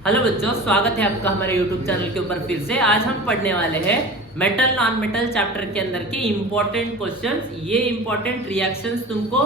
Hello बच्चों, स्वागत है आपका हमारे YouTube चैनल के ऊपर फिर से। आज हम पढ़ने वाले हैं मेटल नॉन मेटल चैप्टर के अंदर के इम्पोर्टेंट क्वेश्चंस। ये इम्पोर्टेंट रिएक्शंस तुमको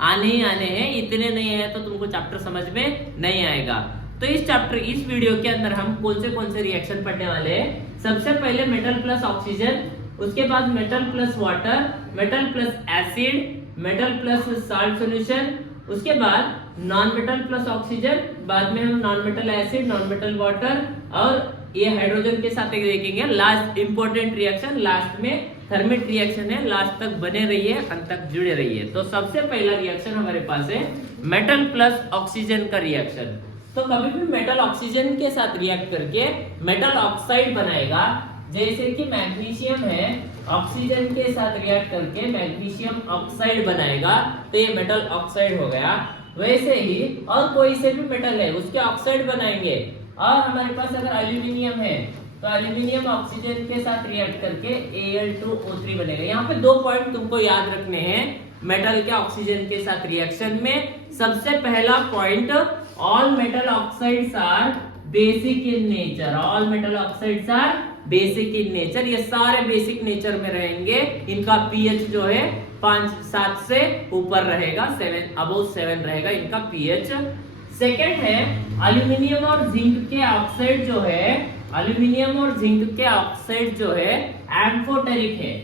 आने ही आने हैं, इतने नहीं है तो तुमको चैप्टर समझ में नहीं आएगा। तो इस वीडियो के अंदर हम कौन से रिएक्शन पढ़ने वाले हैं। सबसे पहले मेटल प्लस ऑक्सीजन, उसके बाद metal plus water, metal plus acid, metal plus salt solution, उसके बाद नॉन मेटल प्लस ऑक्सीजन, बाद में हम non metal acid, non metal water और ये हाइड्रोजन के साथ एक देखेंगे। लास्ट इंपॉर्टेंट रिएक्शन लास्ट में थर्मिट रिएक्शन है। लास्ट तक बने रहिए, अंत तक जुड़े रहिए। तो सबसे पहला रिएक्शन हमारे पास है मेटल प्लस ऑक्सीजन का रिएक्शन। तो कभी भी मेटल ऑक्सीजन के साथ रिएक्ट करके मेटल ऑक्साइड बनाएगा। जैसे कि मैग्नीशियम है, ऑक्सीजन के साथ रिएक्ट करके मैग्नीशियम ऑक्साइड बनाएगा, तो ये मेटल ऑक्साइड हो गया। वैसे ही और कोई से भी मेटल है उसके ऑक्साइड बनाएंगे। और हमारे पास अगर एल्यूमिनियम है तो एल्यूमिनियम ऑक्सीजन के साथ रिएक्ट करके Al2O3 बनेगा। यहाँ पे 2 पॉइंट तुमको याद रखने हैं मेटल के ऑक्सीजन के साथ रिएक्शन में। सबसे पहला point, all metal oxides are basic in nature. All metal oxides are basic in nature. ये सारे बेसिक नेचर में रहेंगे। इनका पीएच जो है 5-7 से ऊपर रहेगा, 7 अबव 7 रहेगा इनका पीएच। सेकंड है एल्यूमिनियम और जिंक के ऑक्साइड जो है, एल्यूमिनियम और जिंक के ऑक्साइड जो है एम्फोटेरिक है।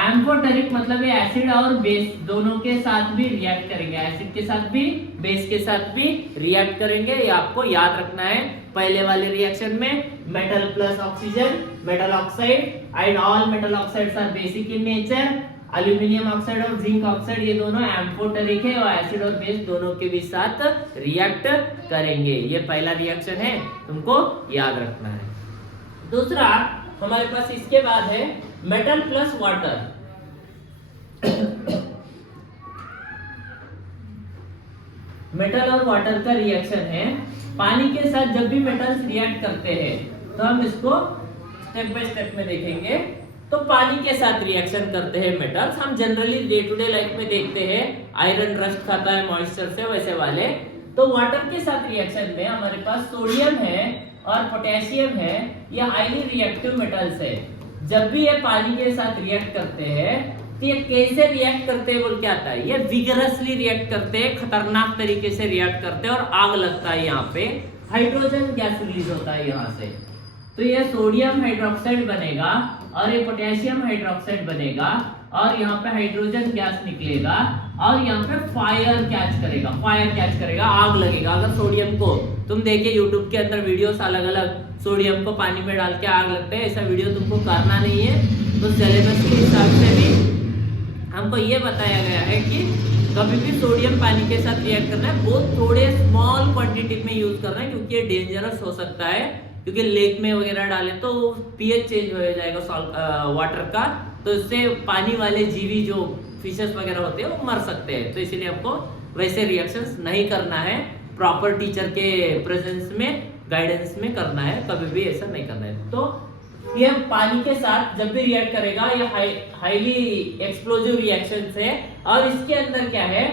एम्फोटेरिक मतलब ये एसिड और बेस दोनों के साथ भी रिएक्ट करेंगे। एसिड के साथ भी बेस के साथ भी रिएक्ट करेंगे। ये आपको याद रखना है। पहले वाले रिएक्शन में metal plus oxygen, metal oxide and all metal oxides are basic in nature. Aluminium oxide और जिंक ऑक्साइड ये दोनों एम्फोटेरिक है और एसिड और बेस दोनों के भी साथ रिएक्ट करेंगे। ये पहला रिएक्शन है, तुमको याद रखना है। दूसरा हमारे पास इसके बाद है मेटल प्लस वाटर। मेटल और वाटर का रिएक्शन है। पानी के साथ जब भी मेटल्स रिएक्ट करते हैं तो हम इसको स्टेप बाय स्टेप में देखेंगे। तो पानी के साथ रिएक्शन करते हैं मेटल्स। हम generally day to day life में देखते हैं आयरन रस्ट खाता है मॉइस्चर से, वैसे वाले। तो वाटर के साथ रिएक्शन में हमारे पास सोडियम है और पोटेशियम है। ये हाईली रिएक्टिव मेटल्स है। जब भी ये पानी के साथ रिएक्ट करते हैं तो ये कैसे रिएक्ट करते हैं बोल के आता है, ये विगरसली रिएक्ट करते हैं, खतरनाक तरीके से रिएक्ट करते हैं और आग लगता है। यहाँ पे हाइड्रोजन गैस रिलीज होता है यहाँ से। तो ये सोडियम हाइड्रोक्साइड बनेगा और ये पोटेशियम हाइड्रोक्साइड बनेगा और यहाँ पे हाइड्रोजन गैस निकलेगा और यहाँ पे फायर कैच करेगा, आग लगेगा। अगर सोडियम को तुम देखिए यूट्यूब के अंदर वीडियोस अलग अलग, सोडियम को पानी में डाल के आग लगता है, ऐसा वीडियो तुमको करना नहीं है। तो सिलेबस के हिसाब से भी हमको ये बताया गया है कि कभी भी सोडियम पानी के साथ रिएक्ट करना है, बहुत थोड़े स्मॉल क्वांटिटी में यूज करना है, क्योंकि ये डेंजरस हो सकता है। क्योंकि लेक में वगैरह डाले तो पीएच चेंज हो जाएगा वाटर का, तो इससे पानी वाले जीवी जो फिशेस वगैरह होते हैं वो मर सकते हैं। तो इसीलिए आपको वैसे रिएक्शंस नहीं करना है, प्रॉपर टीचर के प्रेजेंस में गाइडेंस में करना है, कभी भी ऐसा नहीं करना है। तो ये पानी के साथ जब भी रिएक्ट करेगा ये हाईली एक्सप्लोजिव रिएक्शंस है। और इसके अंदर क्या है,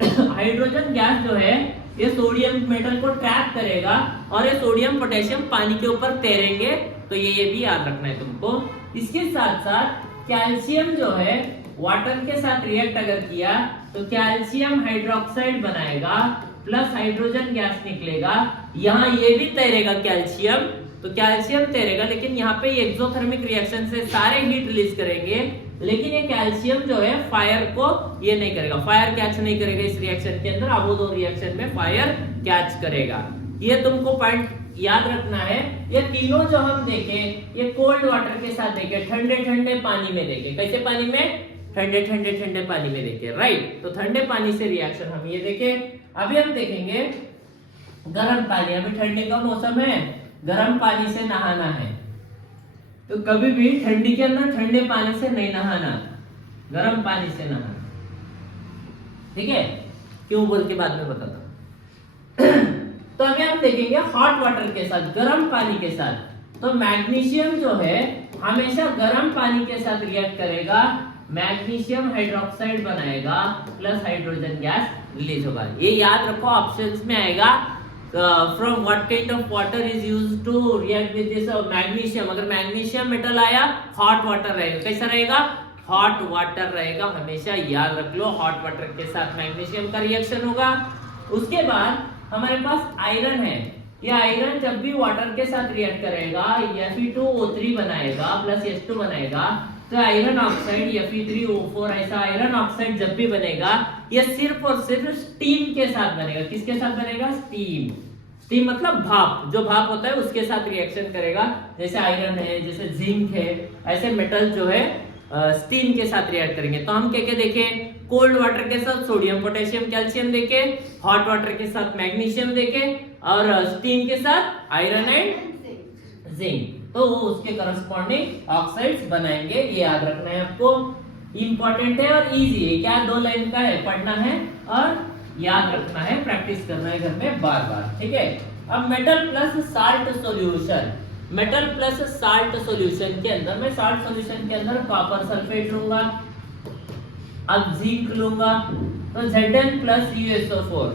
हाइड्रोजन गैस जो है ये सोडियम मेटल को ट्रैप करेगा और ये सोडियम पोटेशियम पानी के ऊपर तैरेंगे। तो ये भी याद रखना है तुमको। इसके साथ साथ कैल्शियम जो है वाटर के साथ रिएक्ट अगर किया तो कैल्शियम हाइड्रोक्साइड बनाएगा प्लस हाइड्रोजन गैस निकलेगा। यहाँ ये भी तैरेगा कैल्शियम, तो कैल्शियम तैरेगा, लेकिन यहाँ पे एक्सोथर्मिक रिएक्शन से सारे हीट रिलीज करेंगे, लेकिन ये कैल्शियम जो है फायर को ये नहीं करेगा, फायर कैच नहीं करेगा इस रिएक्शन के अंदर। अब वो 2 रिएक्शन में फायर कैच करेगा। ये तुमको पॉइंट याद रखना है। ये तीनों जो हम देखे ये कोल्ड वाटर के साथ देखे, ठंडे ठंडे पानी में देखे। कैसे पानी में? ठंडे ठंडे पानी में देखे, राइट। तो ठंडे पानी से रिएक्शन हम ये देखे। अभी हम देखेंगे गर्म पानी। अभी ठंडी का मौसम है, गर्म पानी से नहाना है। तो कभी भी ठंडी के अंदर ठंडे पानी से नहीं नहाना, गर्म पानी से नहाना, ठीक है? क्यों बोल के बाद में बताता हूं। तो अभी हम देखेंगे हॉट वाटर के साथ, गर्म पानी के साथ। तो मैग्नीशियम जो है हमेशा गर्म पानी के साथ रिएक्ट करेगा, मैग्नीशियम हाइड्रोक्साइड बनाएगा प्लस हाइड्रोजन गैस रिलीज होगा। ये याद रखो, ऑप्शंस में आएगा from what kind of water is used to react with this magnesium. अगर मैग्नीशियम मेटल आया, हॉट वाटर रहेगा। कैसा रहेगा? हॉट वाटर रहेगा, हमेशा याद रख लो। हॉट वाटर के साथ मैग्नीशियम का रिएक्शन होगा। उसके बाद हमारे पास आयरन है। ये आयरन जब भी वाटर के साथ रिएक्ट करेगा, Fe2O3 बनाएगा प्लस H2 बनाएगा, तो आयरन ऑक्साइड Fe3O4 ऐसा आयरन ऑक्साइड जब भी बनेगा, ये सिर्फ और सिर्फ स्टीम के साथ बनेगा। किसके साथ बनेगा? स्टीम। स्टीम मतलब भाप, जो भाप होता है उसके साथ रिएक्शन करेगा। जैसे आयरन है, जैसे जिंक है, ऐसे मेटल जो है स्टीम के साथ रिएक्ट करेंगे। तो हम क्या क्या देखें? कोल्ड वाटर के साथ सोडियम पोटेशियम कैल्शियम देखे, हॉट वाटर के साथ मैग्नीशियम देखे, और स्टीम के साथ आयरन एंड जिंक। तो वो उसके करस्पॉन्डिंग ऑक्साइड्स बनाएंगे। ये याद रखना है आपको, इंपॉर्टेंट है और इजी है। क्या 2 लाइन का है, पढ़ना है और याद रखना है, प्रैक्टिस करना है घर में बार बार, ठीक है। अब metal plus salt solution, metal plus salt solution के अंदर मैं साल्ट सॉल्यूशन के अंदर कॉपर सल्फेट लूंगा, अब जिंक लूंगा, तो Zn plus USO4।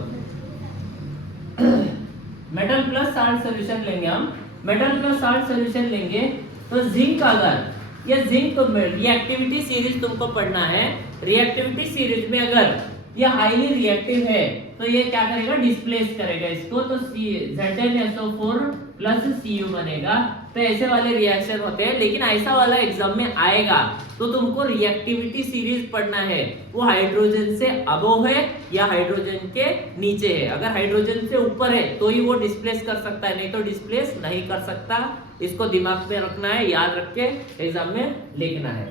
Metal plus salt solution लेंगे हम, मेटल प्लस साल्ट सॉल्यूशन लेंगे तो जिंक, अगर ये जिंक रिएक्टिविटी सीरीज तुमको पढ़ना है। रिएक्टिविटी सीरीज में अगर ये हाईली रिएक्टिव है तो ये क्या करेगा? डिस्प्लेस करेगा इसको, तो ZnSO4 प्लस Cu बनेगा। तो ऐसे वाले रिएक्शन होते हैं, लेकिन ऐसा वाला एग्जाम में आएगा तो तुमको रिएक्टिविटी सीरीज पढ़ना है। वो हाइड्रोजन से अबोव है या हाइड्रोजन के नीचे है। अगर हाइड्रोजन से ऊपर है तो ही वो डिस्प्लेस कर सकता है, नहीं तो डिस्प्लेस नहीं कर सकता। इसको दिमाग में रखना है, याद रख के एग्जाम में लिखना है।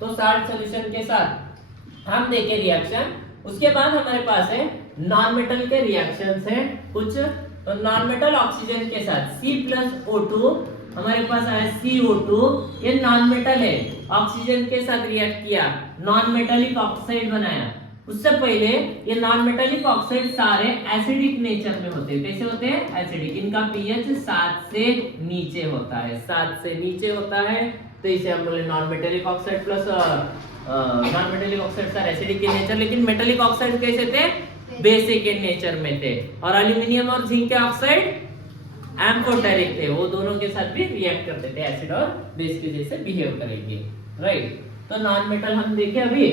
तो साल्ट सॉल्यूशन के साथ हम देखें रिएक्शन। उसके बाद हमारे पास है नॉन मेटल के रिएक्शंस हैं कुछ। तो नॉन मेटल ऑक्सीजन के साथ C+O2, हमारे पास आया CO2, ये नॉन मेटल है, ऑक्सीजन के साथ रिएक्ट किया, नॉन मेटेलिक ऑक्साइड बनाया। उससे पहले ये नॉन मेटेलिक ऑक्साइड सारे एसिडिक नेचर में होते हैं। कैसे होते हैं? एसिडिक। इनका pH 7 से नीचे होता है, 7 से नीचे होता है। तो इसे हम बोले non metallic oxide plus non metallic oxide सारे एसिडिक इन नेचर, लेकिन मेटेलिक ऑक्साइड कैसे थे? बेसिक इन नेचर में थे। और एल्यूमिनियम और जिंक के ऑक्साइड एम्फोटेरिक थे, वो दोनों के साथ भी रिएक्ट करते थे, एसिड और बेस के जैसे बिहेव करेंगे, राइट। तो नॉन मेटल हम देखे अभी।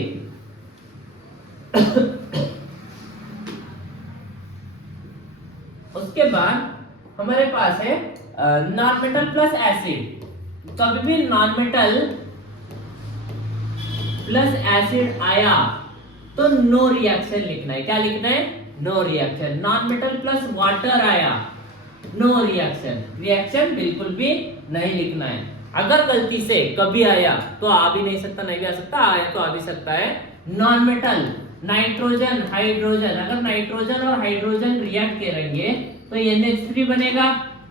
उसके बाद हमारे पास है नॉन मेटल प्लस एसिड। कभी भी नॉन मेटल प्लस एसिड आया तो नो रिएक्शन लिखना है। क्या लिखना है? No reaction. Non metal plus water आया, नो रिएक्शन, रिएक्शन बिल्कुल भी नहीं लिखना है। अगर गलती से कभी आया तो आ भी नहीं सकता, नहीं भी आ सकता, आया तो आ भी सकता है। नॉन मेटल नाइट्रोजन हाइड्रोजन, अगर नाइट्रोजन और हाइड्रोजन रिएक्ट करेंगे तो NH3 बनेगा,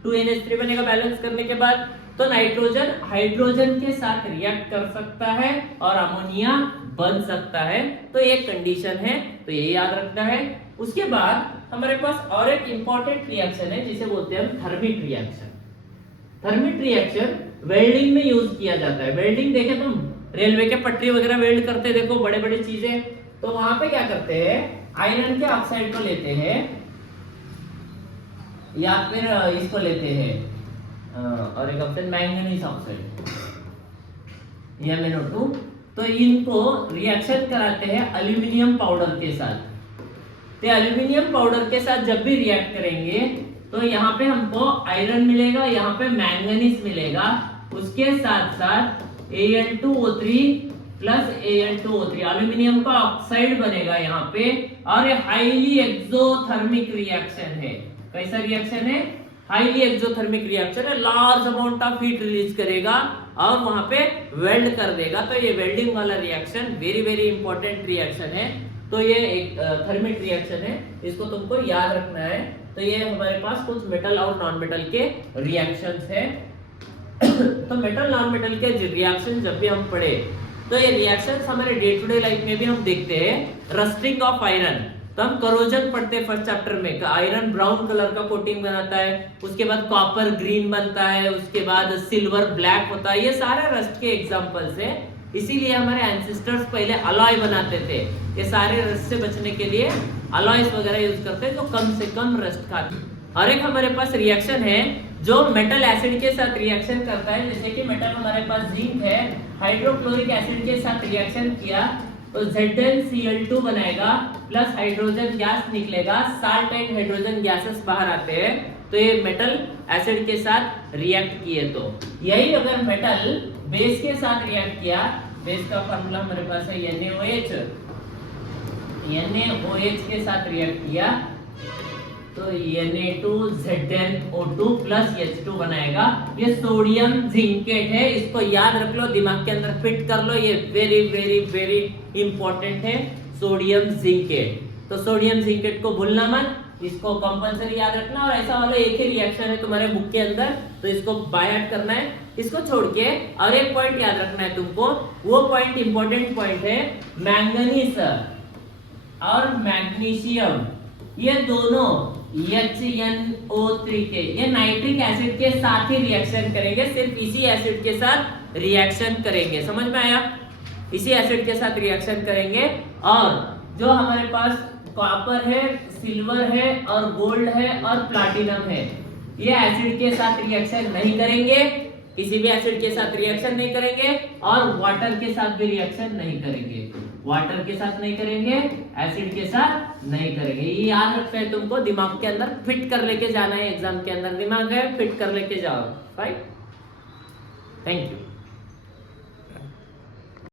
2NH3 बनेगा बैलेंस करने के बाद। तो नाइट्रोजन हाइड्रोजन के साथ रिएक्ट कर सकता है और अमोनिया बन सकता है। तो एक कंडीशन है, तो ये याद रखना है। उसके बाद हमारे पास और एक इंपॉर्टेंट रिएक्शन है जिसे बोलते हैं thermite reaction. Thermite reaction welding में यूज किया जाता है। वेल्डिंग देखे तुम, रेलवे के पटरी वगैरह वेल्ड करते देखो, बड़े बड़े चीजें। तो वहां पे क्या करते हैं? आयरन के ऑक्साइड को लेते हैं या फिर इसको लेते हैं और एक ऑप्शन मैंगनीज ऑक्साइड MnO2। तो इनको रिएक्शन कराते हैं एल्यूमिनियम पाउडर के साथ। तो एल्यूमिनियम पाउडर के साथ जब भी रिएक्ट करेंगे तो यहाँ पे हमको आयरन मिलेगा, यहाँ पे मैंगनीज मिलेगा, उसके साथ साथ Al2O3 प्लस Al2O3 एल्यूमिनियम का ऑक्साइड बनेगा यहाँ पे। और ये हाईली एक्सोथर्मिक रिएक्शन है। कैसा रिएक्शन है? हाईली एक्सोथर्मिक रिएक्शन है। Large amount of heat release करेगा और वहां पे वेल्ड कर देगा। तो ये वेल्डिंग वाला reaction very very important reaction है। तो ये एक थर्मिट रिएक्शन है, इसको तुमको याद रखना है। तो ये हमारे पास कुछ मेटल और नॉन मेटल के रिएक्शंस है। तो मेटल नॉन मेटल के रिएक्शन जब भी हम पढ़े तो ये रिएक्शंस हमारे डे टू डे लाइफ में भी हम देखते हैं। रस्टिंग ऑफ आयरन, तो हम करोजन पढ़ते हैं फर्स्ट चैप्टर में। आयरन ब्राउन कलर का कोटिंग बनाता है, उसके बाद कॉपर ग्रीन बनता है, उसके बाद सिल्वर ब्लैक होता है। ये सारे रस्ट के एग्जांपल्स है। इसीलिए हमारे एंसेस्टर्स पहले अलॉय बनाते थे, ये सारे रस्ट से बचने के लिए अलॉयस वगैरह यूज करते हैं जो कम से कम रस्ट खाते। और एक हमारे पास रिएक्शन है जो मेटल एसिड के साथ रिएक्शन करता है, जैसे कि मेटल हमारे पास जिंक है, हाइड्रोक्लोरिक एसिड के साथ रिएक्शन किया तो ZnCl2 बनेगा प्लस हाइड्रोजन गैस निकलेगा, साल्ट एंड हाइड्रोजन गैसेस बाहर आते हैं, तो ये मेटल एसिड के साथ रिएक्ट किए। तो यही अगर मेटल बेस के साथ रिएक्ट किया, बेस का फार्मूला हमारे पास है NaOH, NaOH के साथ रिएक्ट किया तो Na2ZnO2 प्लस H2 बनाएगा। ये सोडियम जिंकेट है, इसको याद रख लो, दिमाग के अंदर फिट कर लो, ये वेरी वेरी वेरी इंपॉर्टेंट है सोडियम जिंकेट। तो सोडियम जिंकेट को भूलना मत, इसको कंपलसरी याद रखना। और ऐसा वाला एक ही रिएक्शन है तुम्हारे बुक के अंदर, तो इसको बाय हार्ट करना है, इसको छोड़ के। और एक पॉइंट याद रखना है तुमको, वो पॉइंट इंपॉर्टेंट पॉइंट है, मैंगनीज और मैग्नीशियम, ये दोनों HNO3 के, ये नाइट्रिक एसिड के साथ ही रिएक्शन करेंगे, सिर्फ इसी एसिड के साथ रिएक्शन करेंगे, समझ में आया? इसी एसिड के साथ रिएक्शन करेंगे। और जो हमारे पास कॉपर है, सिल्वर है और गोल्ड है और प्लैटिनम है, ये एसिड के साथ रिएक्शन नहीं करेंगे, किसी भी एसिड के साथ रिएक्शन नहीं करेंगे और वाटर के साथ भी रिएक्शन नहीं करेंगे, वाटर के साथ नहीं करेंगे, एसिड के साथ नहीं करेंगे। ये याद रखना है तुमको, दिमाग के अंदर फिट कर लेके जाना है, एग्जाम के अंदर दिमाग है फिट कर लेके जाओ, राइट? Thank you.